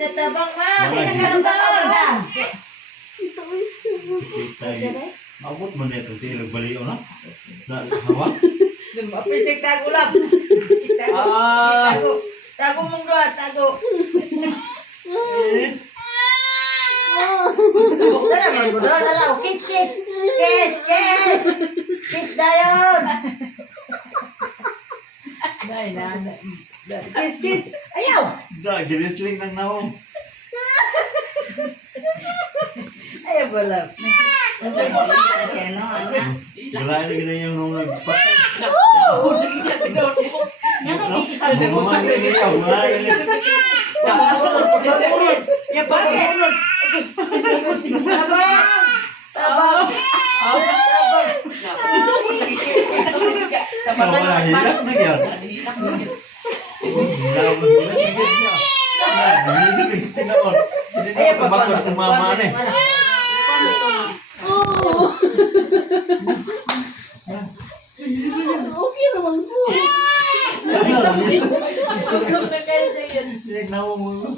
Natabang ma. Wala, Kaya di. nagkaroon na. Abot mo na itong tilog baliw na. Hawa? Apisik tago lang. Tago. Tago mong doon. Tago. Dala. Kiss. Kiss dayon. Kiss. Ayaw. Ginisling ng naong. Ayaw wala. Wala na gina yung nung nagpatay. Okay naman po. Susunod na kayo sa yun.